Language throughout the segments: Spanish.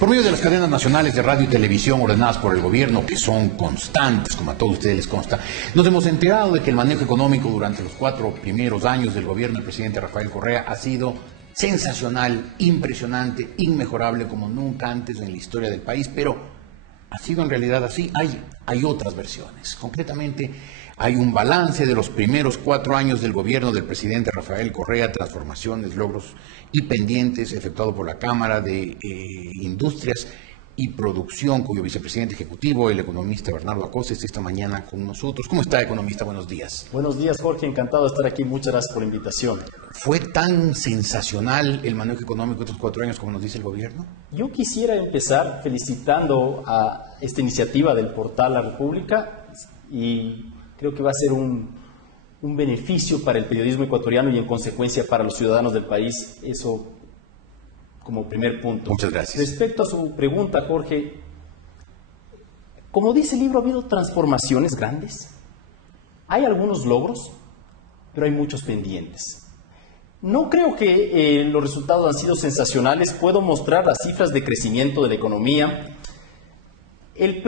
Por medio de las cadenas nacionales de radio y televisión ordenadas por el gobierno, que son constantes, como a todos ustedes les consta, nos hemos enterado de que el manejo económico durante los 4 primeros años del gobierno del presidente Rafael Correa ha sido sensacional, impresionante, inmejorable como nunca antes en la historia del país, pero ¿ha sido en realidad así? Hay otras versiones. Concretamente, hay un balance de los primeros 4 años del gobierno del presidente Rafael Correa, transformaciones, logros y pendientes efectuado por la Cámara de Industrias y Producción, cuyo vicepresidente ejecutivo, el economista Bernardo Acosta, está esta mañana con nosotros. ¿Cómo está, economista? Buenos días. Buenos días, Jorge. Encantado de estar aquí. Muchas gracias por la invitación. ¿Fue tan sensacional el manejo económico de estos 4 años como nos dice el gobierno? Yo quisiera empezar felicitando a esta iniciativa del portal La República y creo que va a ser un beneficio para el periodismo ecuatoriano y en consecuencia para los ciudadanos del país. Eso como primer punto. Muchas gracias. Respecto a su pregunta, Jorge, como dice el libro, ha habido transformaciones grandes. Hay algunos logros, pero hay muchos pendientes. No creo que los resultados han sido sensacionales. Puedo mostrar las cifras de crecimiento de la economía. El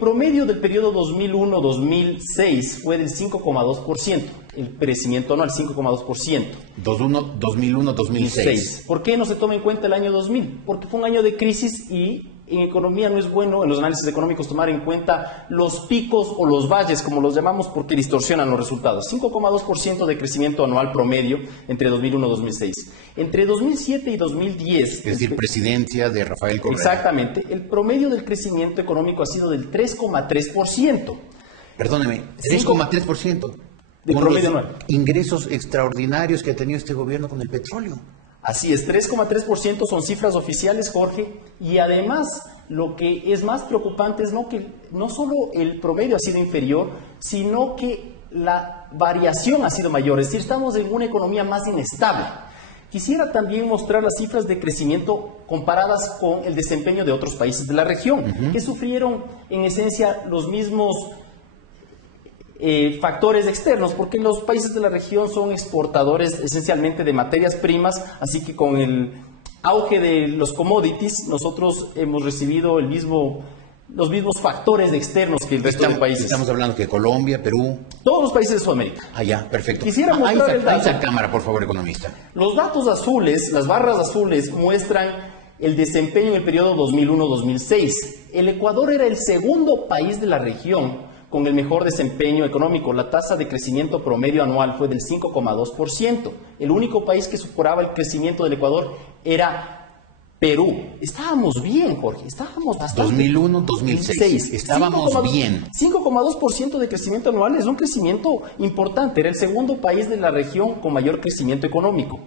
promedio del periodo 2001-2006 fue del 5,2%, el crecimiento anual 5,2%. 2001-2006. ¿Por qué no se toma en cuenta el año 2000? Porque fue un año de crisis y en economía no es bueno, en los análisis económicos, tomar en cuenta los picos o los valles, como los llamamos, porque distorsionan los resultados. 5,2% de crecimiento anual promedio entre 2001 y 2006. Entre 2007 y 2010... Es decir, presidencia de Rafael Correa. Exactamente. El promedio del crecimiento económico ha sido del 3,3%. Perdóneme, 3,3%. De promedio anual. Ingresos extraordinarios que ha tenido este gobierno con el petróleo. Así es, 3,3% son cifras oficiales, Jorge, y además lo que es más preocupante es que no solo el promedio ha sido inferior, sino que la variación ha sido mayor, es decir, estamos en una economía más inestable. Quisiera también mostrar las cifras de crecimiento comparadas con el desempeño de otros países de la región, que sufrieron en esencia los mismos factores externos, porque los países de la región son exportadores esencialmente de materias primas, así que con el auge de los commodities nosotros hemos recibido los mismos factores externos que el resto de países. Estamos hablando que Colombia, Perú... Todos los países de Sudamérica. Ya, perfecto. Quisiera mostrar el dato. Ahí cámara, por favor, economista. Los datos azules, las barras azules, muestran el desempeño en el periodo 2001-2006. El Ecuador era el segundo país de la región con el mejor desempeño económico. La tasa de crecimiento promedio anual fue del 5,2%. El único país que superaba el crecimiento del Ecuador era Perú. Estábamos bien, Jorge, estábamos bastante. 2001-2006, estábamos bien. 5,2% de crecimiento anual es un crecimiento importante. Era el segundo país de la región con mayor crecimiento económico.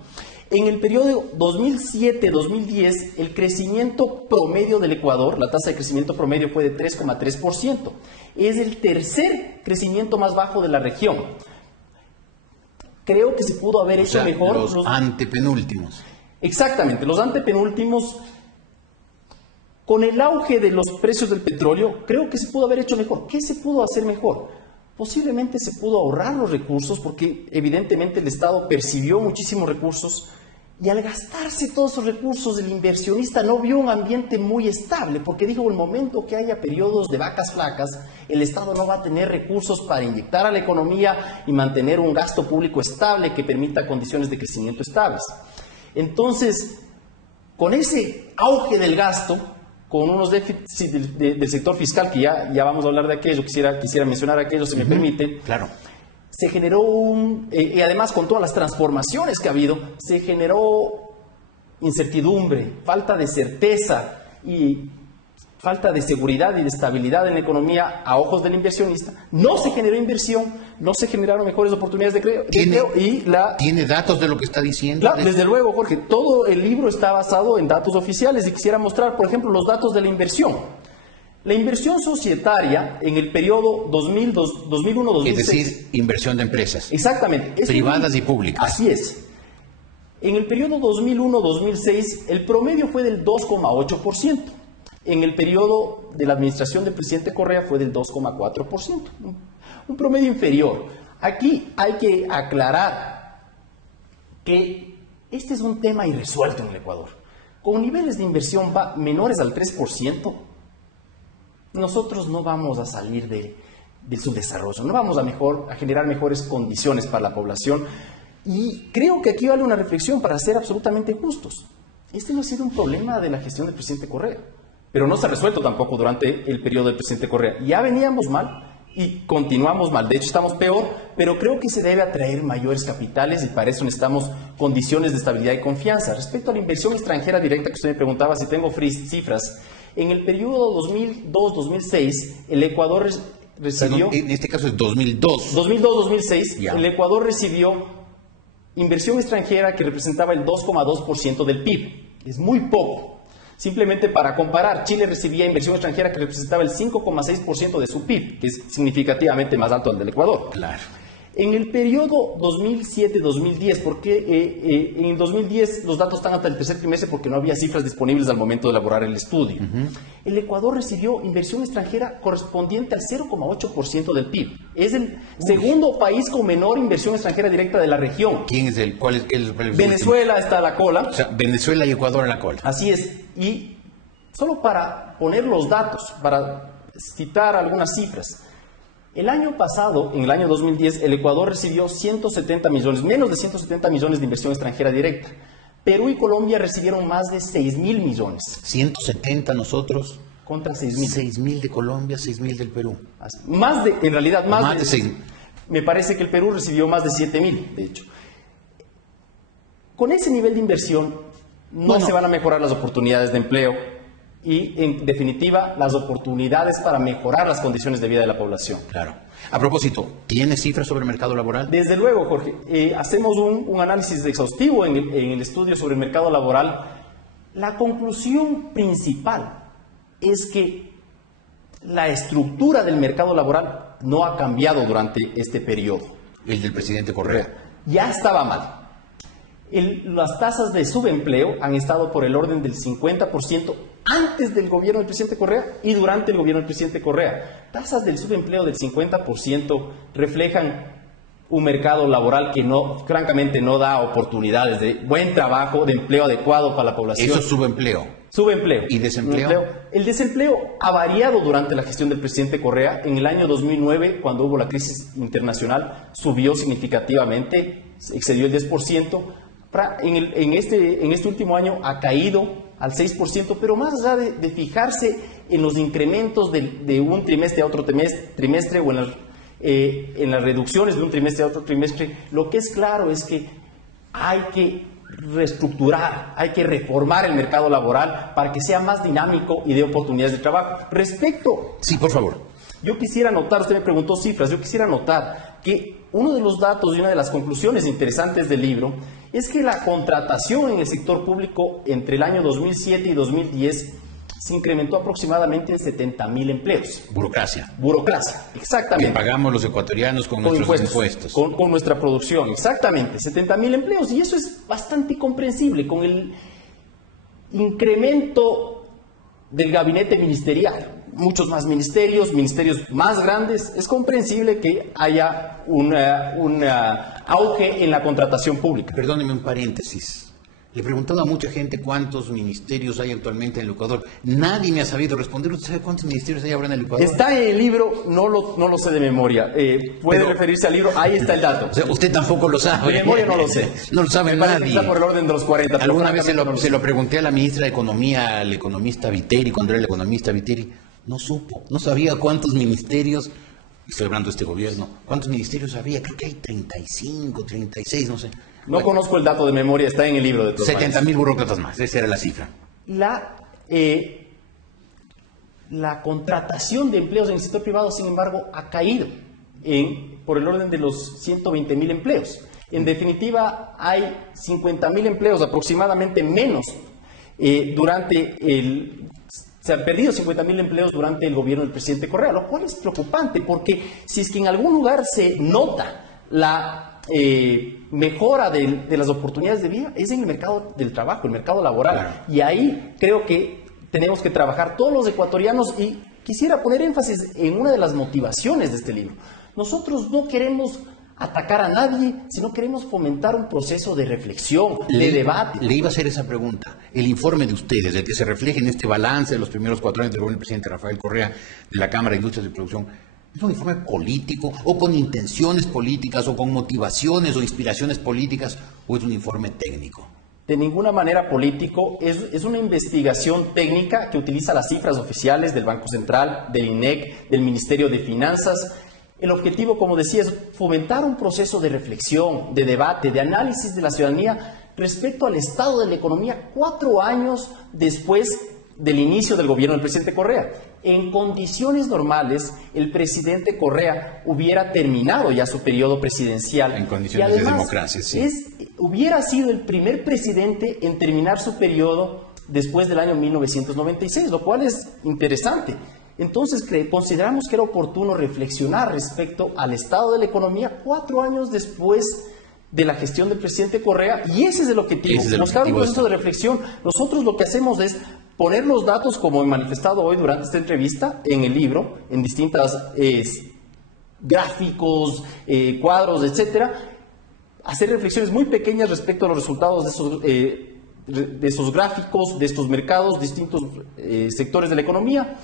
En el periodo 2007-2010, el crecimiento promedio del Ecuador, la tasa de crecimiento promedio fue de 3,3%. Es el tercer crecimiento más bajo de la región. Creo que se pudo haber hecho mejor. Los antepenúltimos. Exactamente, los antepenúltimos. Con el auge de los precios del petróleo, creo que se pudo haber hecho mejor. ¿Qué se pudo hacer mejor? Posiblemente se pudo ahorrar los recursos porque evidentemente el Estado percibió muchísimos recursos y al gastarse todos esos recursos el inversionista no vio un ambiente muy estable porque dijo, el momento que haya periodos de vacas flacas, el Estado no va a tener recursos para inyectar a la economía y mantener un gasto público estable que permita condiciones de crecimiento estables. Entonces, con ese auge del gasto, con unos déficits del sector fiscal, que ya vamos a hablar de aquello, quisiera mencionar aquello, si me permite. Claro. Se generó y además con todas las transformaciones que ha habido, se generó incertidumbre, falta de certeza y falta de seguridad y de estabilidad en la economía a ojos del inversionista. No se generó inversión, no se generaron mejores oportunidades de empleo. ¿Tiene datos de lo que está diciendo? Claro, desde luego, Jorge, todo el libro está basado en datos oficiales y quisiera mostrar, por ejemplo, los datos de la inversión. La inversión societaria en el periodo 2001-2006... Es decir, inversión de empresas. Exactamente. Privadas y públicas. Así es. En el periodo 2001-2006, el promedio fue del 2,8%. En el periodo de la administración del presidente Correa fue del 2,4%. Un promedio inferior. Aquí hay que aclarar que este es un tema irresuelto en el Ecuador. con niveles de inversión menores al 3%, nosotros no vamos a salir del subdesarrollo, no vamos a generar mejores condiciones para la población. Y creo que aquí vale una reflexión para ser absolutamente justos. Este no ha sido un problema de la gestión del presidente Correa, pero no se ha resuelto tampoco durante el periodo del presidente Correa. Ya veníamos mal y continuamos mal, de hecho estamos peor, pero creo que se debe atraer mayores capitales y para eso necesitamos condiciones de estabilidad y confianza. Respecto a la inversión extranjera directa, que usted me preguntaba si tengo cifras, en el periodo 2002-2006, el Ecuador recibió... En este caso es 2002. 2002-2006, el Ecuador recibió inversión extranjera que representaba el 2,2% del PIB. Es muy poco. Simplemente para comparar, Chile recibía inversión extranjera que representaba el 5,6% de su PIB, que es significativamente más alto al del Ecuador. Claro. En el periodo 2007-2010, porque en el 2010 los datos están hasta el tercer trimestre porque no había cifras disponibles al momento de elaborar el estudio. El Ecuador recibió inversión extranjera correspondiente al 0,8% del PIB. Es el segundo país con menor inversión extranjera directa de la región. ¿Quién es el? ¿Cuál es el Venezuela está a la cola. O sea, Venezuela y Ecuador en la cola. Así es. Y solo para poner los datos, para citar algunas cifras. El año pasado, en el año 2010, el Ecuador recibió 170 millones, menos de 170 millones de inversión extranjera directa. Perú y Colombia recibieron más de 6.000 millones. 170 nosotros. Contra 6.000. 6.000 de Colombia, 6.000 del Perú. En realidad, más de 6. Me parece que el Perú recibió más de 7.000, de hecho. Con ese nivel de inversión, no se van a mejorar las oportunidades de empleo. Y, en definitiva, las oportunidades para mejorar las condiciones de vida de la población. Claro. A propósito, ¿tiene cifras sobre el mercado laboral? Desde luego, Jorge. Hacemos un análisis exhaustivo en el estudio sobre el mercado laboral. La conclusión principal es que la estructura del mercado laboral no ha cambiado durante este periodo. El del presidente Correa. Ya estaba mal. Las tasas de subempleo han estado por el orden del 50% antes del gobierno del presidente Correa y durante el gobierno del presidente Correa. Tasas del subempleo del 50% reflejan un mercado laboral que francamente no da oportunidades de buen trabajo, de empleo adecuado para la población. Eso es subempleo. Subempleo. ¿Y desempleo? El desempleo ha variado durante la gestión del presidente Correa. En el año 2009, cuando hubo la crisis internacional, subió significativamente, excedió el 10%. En este último año ha caído al 6%, pero más allá de fijarse en los incrementos de un trimestre a otro trimestre o en las reducciones de un trimestre a otro trimestre, lo que es claro es que hay que reestructurar, hay que reformar el mercado laboral para que sea más dinámico y dé oportunidades de trabajo. Respecto... Sí, por favor. Yo quisiera anotar, usted me preguntó cifras, yo quisiera anotar que uno de los datos y una de las conclusiones interesantes del libro es que la contratación en el sector público entre el año 2007 y 2010 se incrementó aproximadamente en 70.000 empleos. Burocracia, exactamente. Que pagamos los ecuatorianos con nuestros impuestos. Con nuestra producción, exactamente. 70.000 empleos, y eso es bastante comprensible con el incremento del gabinete ministerial. Muchos más ministerios más grandes, es comprensible que haya un auge en la contratación pública. Perdóneme un paréntesis. Le he preguntado a mucha gente cuántos ministerios hay actualmente en el Ecuador. Nadie me ha sabido responder. ¿Usted sabe cuántos ministerios hay ahora en el Ecuador? Está en el libro, no lo sé de memoria. Puede referirse al libro, ahí está el dato. O sea, usted tampoco lo sabe. De memoria no lo sé. No lo sabe nadie. Está por el orden de los 40. Alguna vez se lo pregunté a la ministra de Economía, al economista Viteri, cuando era el economista Viteri. No supo, no sabía cuántos ministerios, estoy hablando de este gobierno, cuántos ministerios había, creo que hay 35, 36, no sé. No conozco el dato de memoria, está en el libro de todos. 70.000 burócratas más, esa era la cifra. La contratación de empleos en el sector privado, sin embargo, ha caído por el orden de los 120.000 empleos. En definitiva, hay 50.000 empleos aproximadamente menos se han perdido 50.000 empleos durante el gobierno del presidente Correa, lo cual es preocupante porque si es que en algún lugar se nota la mejora de las oportunidades de vida, es en el mercado del trabajo, el mercado laboral. Claro. Y ahí creo que tenemos que trabajar todos los ecuatorianos, y quisiera poner énfasis en una de las motivaciones de este libro. Nosotros no queremos atacar a nadie, sino queremos fomentar un proceso de reflexión, de debate. Le iba a hacer esa pregunta. El informe de ustedes, el que se refleja en este balance de los primeros 4 años del gobierno del presidente Rafael Correa de la Cámara de Industrias de Producción, ¿es un informe político o con intenciones políticas o con motivaciones o inspiraciones políticas o es un informe técnico? De ninguna manera político, es una investigación técnica que utiliza las cifras oficiales del Banco Central, del INEC, del Ministerio de Finanzas. El objetivo, como decía, es fomentar un proceso de reflexión, de debate, de análisis de la ciudadanía respecto al estado de la economía 4 años después del inicio del gobierno del presidente Correa. En condiciones normales, el presidente Correa hubiera terminado ya su periodo presidencial. En condiciones de democracia, sí. Hubiera sido el primer presidente en terminar su periodo después del año 1996, lo cual es interesante. Entonces, consideramos que era oportuno reflexionar respecto al estado de la economía 4 años después de la gestión del presidente Correa, y ese es el objetivo, buscar un proceso de reflexión. Nosotros lo que hacemos es poner los datos, como he manifestado hoy durante esta entrevista, en el libro, en distintas gráficos, cuadros, etcétera, hacer reflexiones muy pequeñas respecto a los resultados de esos gráficos, de estos mercados, distintos sectores de la economía,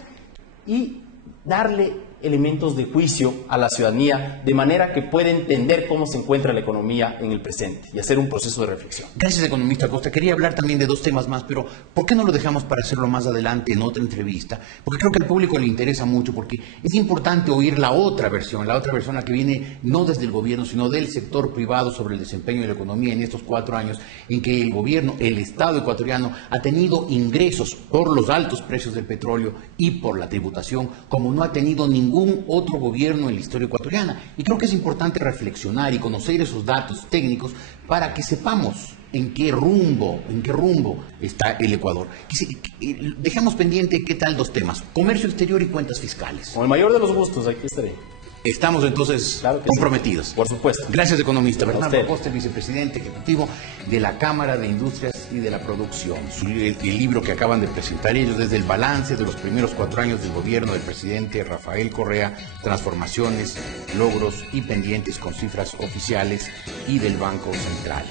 y darle elementos de juicio a la ciudadanía de manera que pueda entender cómo se encuentra la economía en el presente y hacer un proceso de reflexión. Gracias, economista Acosta. Quería hablar también de 2 temas más, pero ¿por qué no lo dejamos para hacerlo más adelante en otra entrevista? Porque creo que al público le interesa mucho, porque es importante oír la otra versión la que viene no desde el gobierno, sino del sector privado sobre el desempeño de la economía en estos 4 años en que el gobierno, el Estado ecuatoriano, ha tenido ingresos por los altos precios del petróleo y por la tributación, como no ha tenido ningún otro gobierno en la historia ecuatoriana. Y creo que es importante reflexionar y conocer esos datos técnicos para que sepamos en qué rumbo está el Ecuador. Dejamos pendiente qué tal 2 temas: comercio exterior y cuentas fiscales. Con el mayor de los gustos, aquí estaré. Estamos entonces comprometidos. Sí, por supuesto. Gracias, economista. Bernardo Acosta, el vicepresidente ejecutivo de la Cámara de Industrias y de la Producción. El libro que acaban de presentar ellos desde el balance de los primeros 4 años del gobierno del presidente Rafael Correa, transformaciones, logros y pendientes con cifras oficiales y del Banco Central.